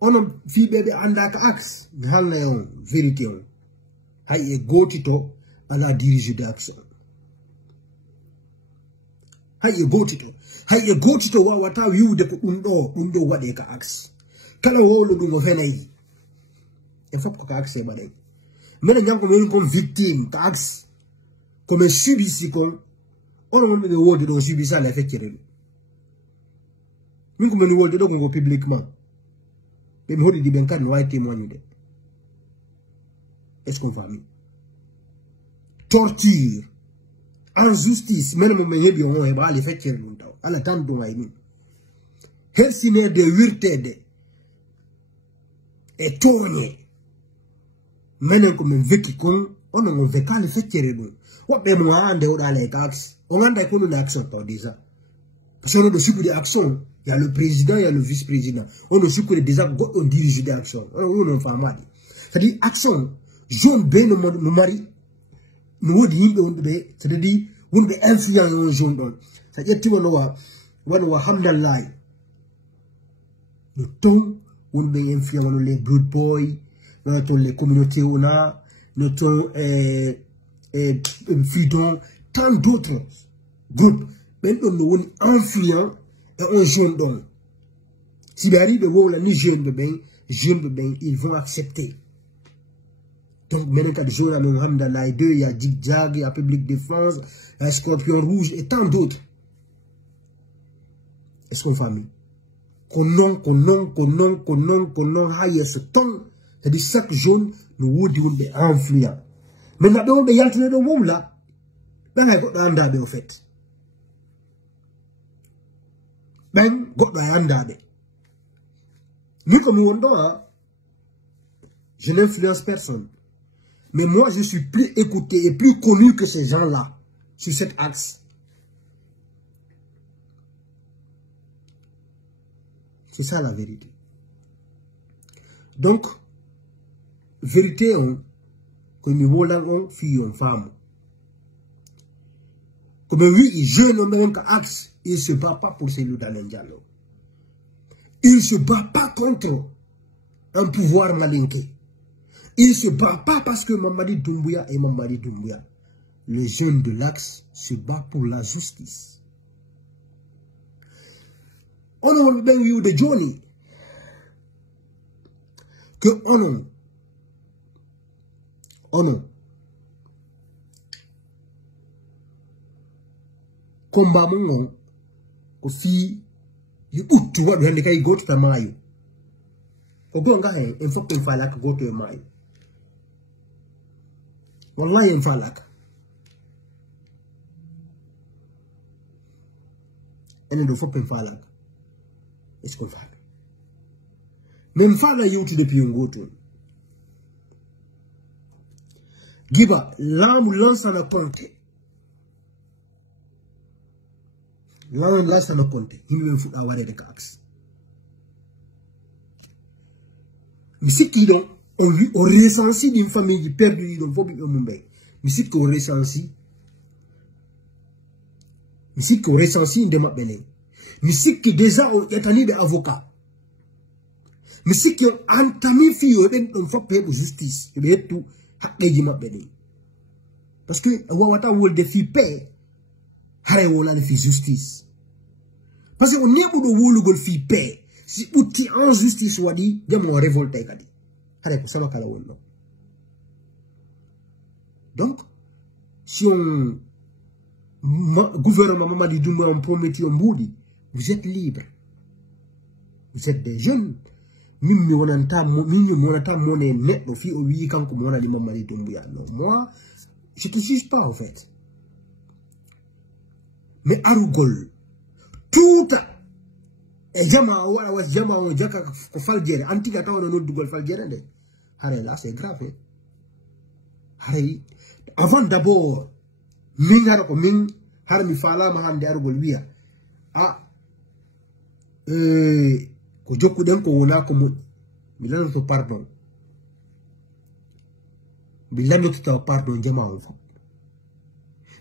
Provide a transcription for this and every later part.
on fi bebe andaka axe halle on vérité on hay e gotito ala dirige d'action hay e gotito wawata wiude ko dum do wade ka axe kala wolo dum o fenayi e fop ko ka axe bade mena nyanko men comme victime ka axe comme subisi kon on won be wodi do subisa la fekkere min ko men wodi do ko publiquement mais hodi di ben kan way témoigner de est-ce qu'on va mi torture injustice même me yebi on e ba le fekkere dum taw ala tan do way ni helsine de wirtede e togne menen ko men veki kon on on veka le fekkere dum wabbe mo ande o dale tax on anda ko no action to déjà parce que on doit suivre des actions. Il y a le président, il y a le vice-président. On doit suivre déjà on dirige des actions. On fait mal. C'est-à-dire action jaune ben no mari no di yimbe wonde be c'est-à-dire wonde influence jaune don ça yetti wono wa hamdallah le ton wonde influence les blood boy notre les communautés on a notre Fidon tant d'autres groupes ben on no influence et un jeune don si bari be wo la ni jeune ben ils vont accepter. Donc, maintenant, quand il y a Mohamed Allah 2, il y a Dig Jag, il y a Public Défense, il y a Scorpion Rouge et tant d'autres. Est-ce qu'on va mis? Qu'on non, ce temps, c'est-à-dire chaque jaune, nous devons être influents. Mais nous devons être de monde là. Ben, il y a un en fait. Ben, il y a un nous, comme nous, je n'influence personne. Mais moi, je suis plus écouté et plus connu que ces gens-là sur cet axe. C'est ça la vérité. Donc, vérité, que nous voulons filles et femmes. Comme oui, je ne même qu'axe, il ne se bat pas pour celui d'Alain Diallo. Il ne se bat pas contre un pouvoir malinqué. Il ne se bat pas parce que Mamadi Doumbouya est Mamadi Doumbouya. Les jeunes de l'Axe se battent pour la justice. On a bien vu de Johnny que on combat mon ko fi yu utu wa de kay go to mayo ko gonga he en fokk en fala ko go to mayo. Wallahi en falak ene do fop en falak est-ce qu'on fait même fala yuti depuis ngoto giba lamu lansa na konte lamu lansa na konte himbe fu aware de kax misiki donc on recensit d'une famille perdue dans Bobi Mumbai. Musique qu'on recensit. Musique qu'on recensit de Mabele. Musique qui déjà est allé des avocats. Musique qui ont entamé fille on faut payer de justice. Et bien tout hakkeji Mabele. Parce que wawata wol de fi paix. Hare wola de fi justice. Parce que on n'est pas de wolu gol fi paix. Si outil en justice wadi, de mon révolte kadi. Donc, si on gouvernement Mamadi Doumbouya on promet un boudi, vous êtes libre. Vous êtes des jeunes. Moi, je ne te juge pas en fait. Mais Arugol, tout et jama wala was jama on jaka ko faljere antika taw no dugol faljere de hare là c'est grave hare avant d'abord min har ko min har mi fala ma hande argol wiya ko jokku den ko wona ko mo mi lan to pardon mi lan to pardon jama on fa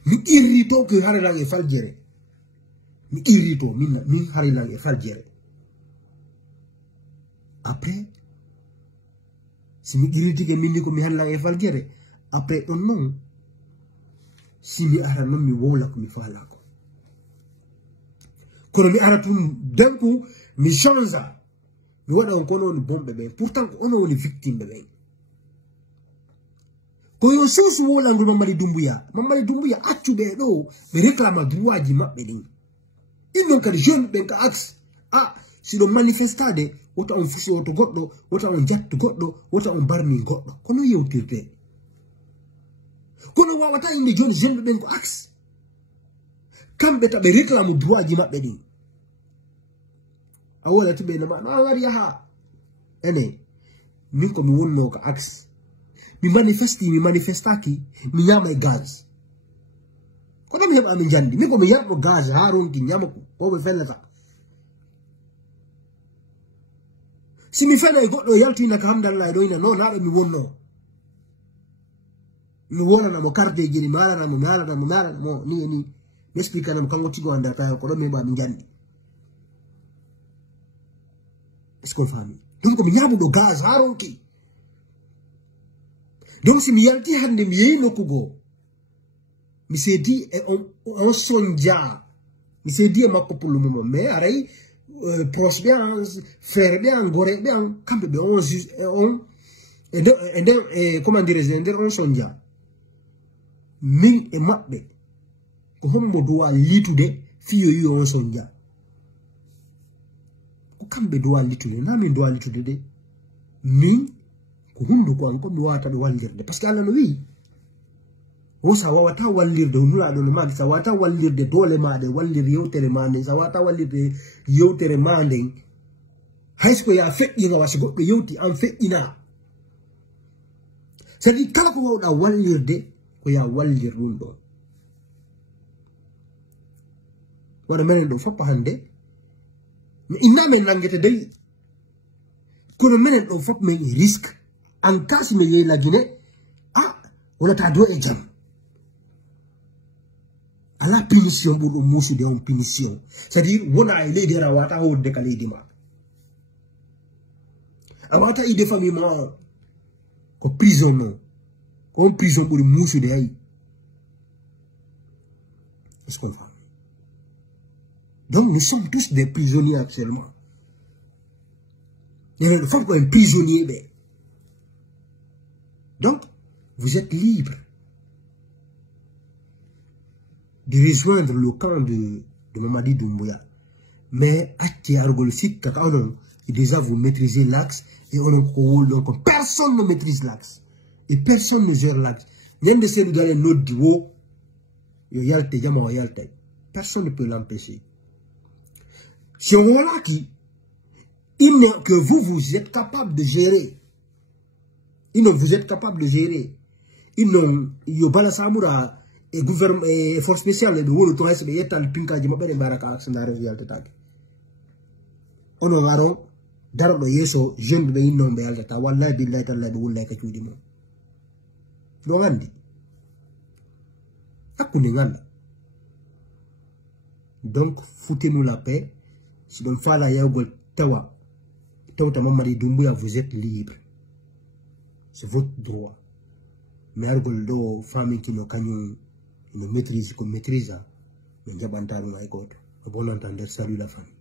mi irrito que hare la e faljere mi irrito min hare la e faljere après si mi critique minni ko mi halla e falgere après on non si mi ara non mi wola ko mi fala ko kono mi ara tum denku mi change mi wada on kono ni bombe be pourtant ko ono woni victime be ko yo susu wola ndu Mamadi Doumbouya accu be do be réclama droit ji mabbe din non kadi jeune ben ka axe si do manifestade wota on fisi woto goddo wota on jattu goddo wota on barni goddo kono yewtirte kono wawata inde joni jeune ben ko axe kambe tabe réclame droit ji mabbe din awala tibe na ma wari ha ene min ko mi wonno ko axe mi manifestaki mi nyama gaz kono mi heba mi jandi mi ko mi yabo gaz haron ki nyama ko be fellata si mi fena goddo yaltina ka hamdallah do ina no nabe mi wonno mi wona na mo carte jini mala na mo ni mi explica na mo kango tigo anda ta ko do mi ba mi jandi est-ce qu'on famille donc mi yabo do gaz haron ki donc si mi yalti hande mi yeyno kugo mi se di on sonja mi se di makko pour le moment mais aray proche bien faire bien gore bien kambe be on et comment dire on sonja min e mabbe ko hombo doa litude fiyo yi on sonja ko kambe doa litude na min doa litude de min ko hundu ko an ko mi wata do wallirde parce que Allah no wi wosa wawata wallirde hunula do ma sa wata wallirde dole maade wallir yewtere maande sa wata wallirde yewtere maande haysko ya feddina wasi goddo yewti an feddina sadi kala ko wawda wallirde ko ya wallir dum do wala menen do foppa hande inna men nangete dey kono menen do fop men risque en cas me yoy la Guinée wala ta do e jam à la punition pour musu de on punition c'est-à-dire wona ile de rawata ho de kale dima awata ide famille mo ko prison pour musu de ay est-ce qu'on fait donc nous sommes tous des prisonniers actuellement il faut qu'on prisonnier ben. Donc vous êtes libre de rejoindre le camp de Mamadi Doumbouya. Mais déjà vous maîtrisez l'axe et donc personne ne maîtrise l'axe. Et personne ne gère l'axe. Personne ne peut l'empêcher. Si on voit qui, que vous êtes capable de gérer. Vous êtes capable de gérer. Yobala Samura et gouvernement et force spéciale de wolo to hesbe yetal pinka ji mabbe baraka ak sandare yalta tag ono ngaro daro do yeso jeune be inno be yalta ta wallahi billahi taala be wullay ka ciudi mo do ngandi akuni nganda donc foutez-nous la paix si don fala yagol tawta Mamadi Doumbouya vous êtes libre c'est votre droit mais argol do famille qui no kanyu no maîtrise comme maîtrise mais jabantaru ay goto bon entendre salut la famille.